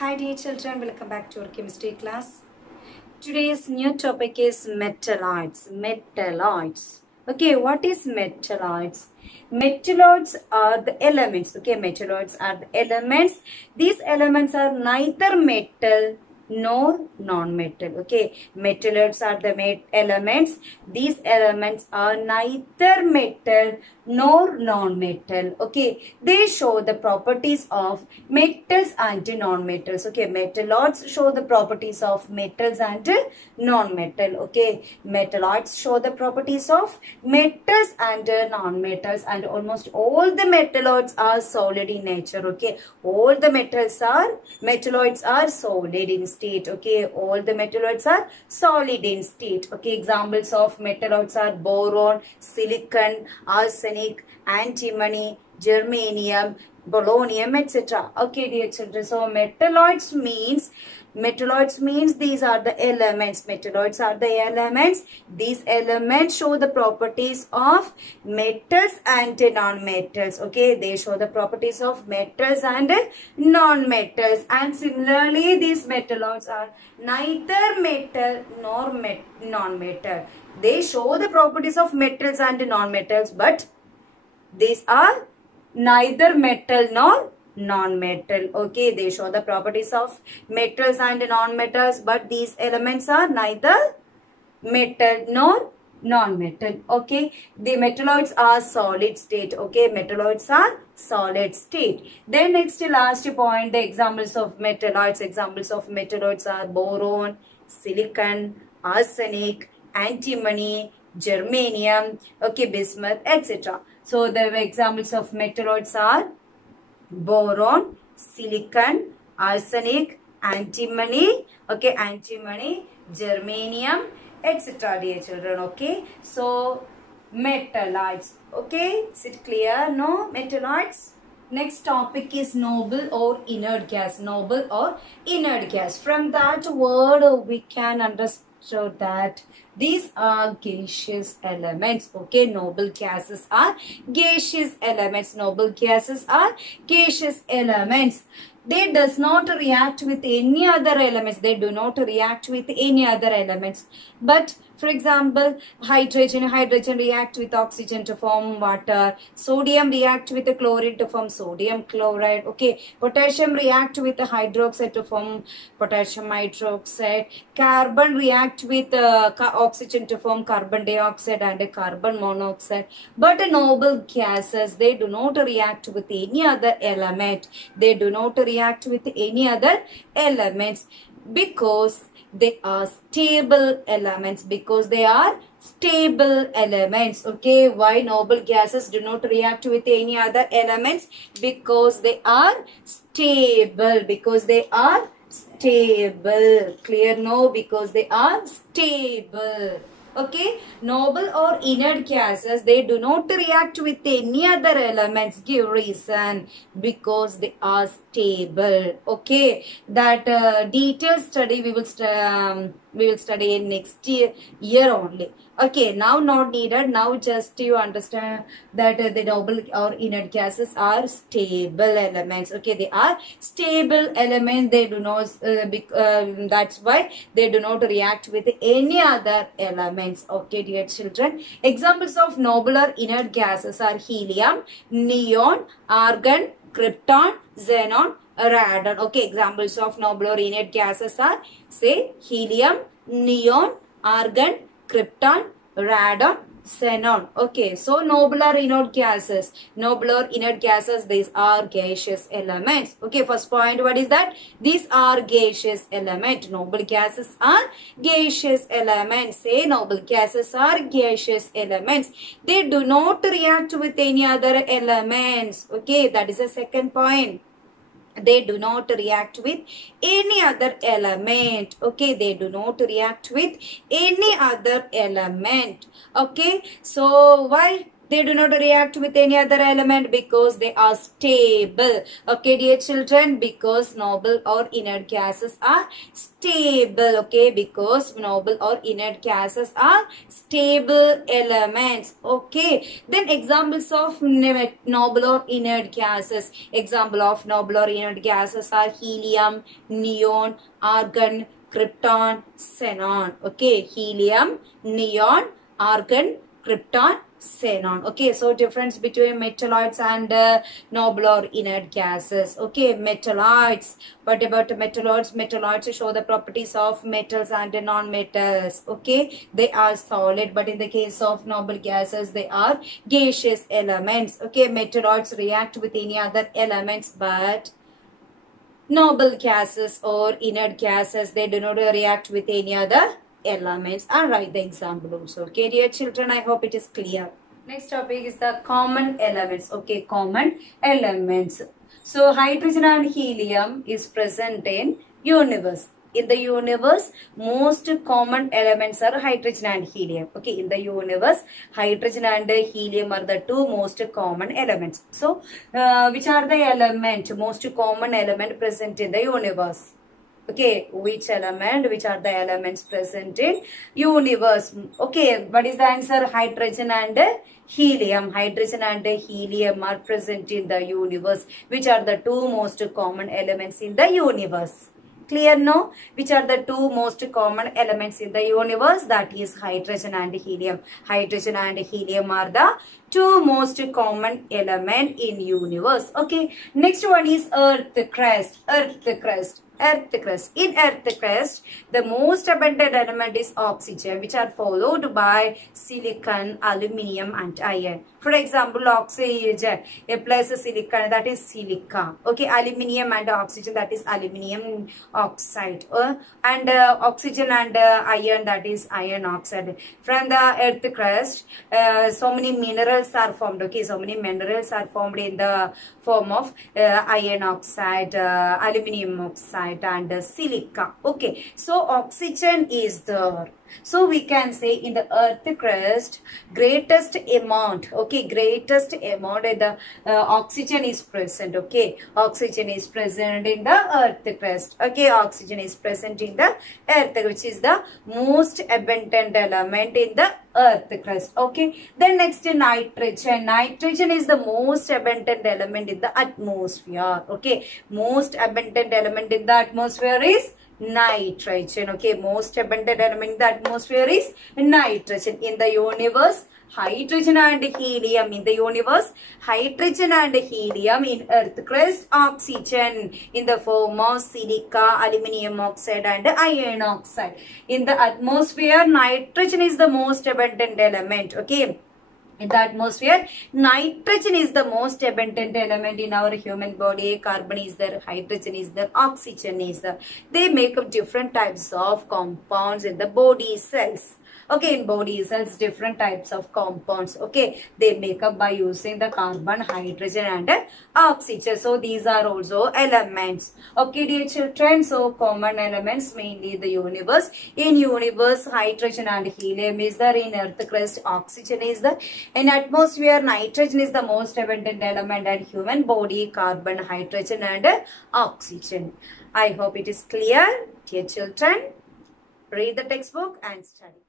Hi dear children, welcome back to our chemistry class. Today's new topic is metalloids. Metalloids. Okay, what is metalloids? Metalloids are the elements. Okay, metalloids are the elements. These elements are neither metal nor non-metal. Okay, metalloids are the elements. These elements are neither metal nor non-metal. Okay, they show the properties of metals and non-metals. Okay, metalloids show the properties of metals and non-metal. Okay, metalloids show the properties of metals and non-metals, and almost all the metalloids are solid in nature. Okay, all the metalloids are solid in state. Okay, all the metalloids are solid in state. Okay, examples of metalloids are boron, silicon, arsenic, antimony, germanium, polonium, etc. Okay, dear children, so metalloids means these are the elements. Metalloids are the elements. These elements show the properties of metals and non-metals. Okay, they show the properties of metals and non-metals. And similarly, these metalloids are neither metal nor non-metal. They show the properties of metals and non-metals, but these are neither metal nor non-metal. Okay, they show the properties of metals and non-metals, but these elements are neither metal nor non-metal. Okay, the metalloids are solid state. Okay, metalloids are solid state. Then next, last point, the examples of metalloids. Examples of metalloids are boron, silicon, arsenic, antimony, germanium, okay, bismuth, etc. So the examples of metalloids are boron, silicon, arsenic, antimony, okay, germanium, etc. dear children. Okay, so metalloids. Okay, is it clear? No, metalloids. Next topic is noble or inert gas. Noble or inert gas. From that word we can understand that these are gaseous elements. Okay, noble gases are gaseous elements. Noble gases are gaseous elements. They does not react with any other elements. They do not react with any other elements. But for example, hydrogen react with oxygen to form water. Sodium react with the chlorine to form sodium chloride. Okay, potassium react with the hydroxide to form potassium hydroxide. Carbon react with oxygen to form carbon dioxide and carbon monoxide. But noble gases, they do not react with any other element. They do not react with any other elements because they are stable elements. Okay, why noble gases do not react with any other elements? Because they are stable. Clear? No, because they are stable. Okay, noble or inert gases, they do not react with any other elements. Give reason: because they are stable. Okay, that detailed study we will study in next year only. Okay, now not needed. Now just you understand that the noble or inert gases are stable elements. Okay, they are stable elements. They do not. That's why they do not react with any other elements. Okay, dear children. Examples of noble or inert gases are helium, neon, argon, krypton, xenon, radon. Okay, examples of noble or inert gases are, say, helium, neon, argon, krypton, radon, xenon. Okay, so noble or inert gases. Noble or inert gases, these are gaseous elements. Okay, first point, what is that? These are gaseous elements. Noble gases are gaseous elements. Say, noble gases are gaseous elements. They do not react with any other elements. Okay, that is the second point. They do not react with any other element. Okay, they do not react with any other element. Okay, so why? They do not react with any other element because they are stable. Okay, dear children, because noble or inert gases are stable. Okay, because noble or inert gases are stable elements. Okay, then examples of noble or inert gases. Example of noble or inert gases are helium, neon, argon, krypton, xenon. Okay, helium, neon, argon, krypton, xenon. Okay, so difference between metalloids and noble or inert gases. Okay, metalloids. What about metalloids? Metalloids show the properties of metals and non-metals. Okay, they are solid, but in the case of noble gases, they are gaseous elements. Okay, metalloids react with any other elements, but noble gases or inert gases, they do not react with any other elements. And write the example also. Okay, dear children, I hope it is clear. Next topic is the common elements. Okay, common elements. So hydrogen and helium is present in universe. In the universe, most common elements are hydrogen and helium. Okay, in the universe, hydrogen and helium are the two most common elements. So, which are the most common element present in the universe? Okay, which are the elements present in universe? Okay, what is the answer? Hydrogen and helium. Hydrogen and helium are present in the universe. Which are the two most common elements in the universe? Clear, no? Which are the two most common elements in the universe? That is hydrogen and helium. Hydrogen and helium are the two most common element in universe. Okay. Next one is earth crust. Earth crust. Earth crust. In earth crust, the most abundant element is oxygen, which are followed by silicon, aluminium and iron. For example, oxygen plus silicon, that is silica. Okay, aluminium and oxygen, that is aluminium oxide. And oxygen and iron, that is iron oxide. From the earth crust, so many minerals are formed. Okay, so many minerals are formed in the form of iron oxide, aluminium oxide and silica. Okay, so oxygen is there. So we can say in the earth crust, greatest amount, okay, greatest amount of the oxygen is present. Okay, oxygen is present in the earth crust. Okay, oxygen is present in the earth, which is the most abundant element in the earth crust. Okay, then next nitrogen. Nitrogen is the most abundant element in the atmosphere. Okay, most abundant element in the atmosphere is nitrogen. Okay, most abundant element in the atmosphere is nitrogen. In the universe, hydrogen and helium. In the universe, hydrogen and helium. In earth crust, oxygen in the form of silica, aluminium oxide and iron oxide. In the atmosphere, nitrogen is the most abundant element. Okay, in the atmosphere, nitrogen is the most abundant element in our human body. Carbon is there, hydrogen is there, oxygen is there. They make up different types of compounds in the body cells. Okay, in body cells, different types of compounds. Okay, they make up by using the carbon, hydrogen and oxygen. So these are also elements. Okay, dear children, so common elements mainly in the universe. In universe, hydrogen and helium is there. In earth crust, oxygen is there. In atmosphere, nitrogen is the most abundant element, and human body, carbon, hydrogen and oxygen. I hope it is clear, dear children. Read the textbook and study.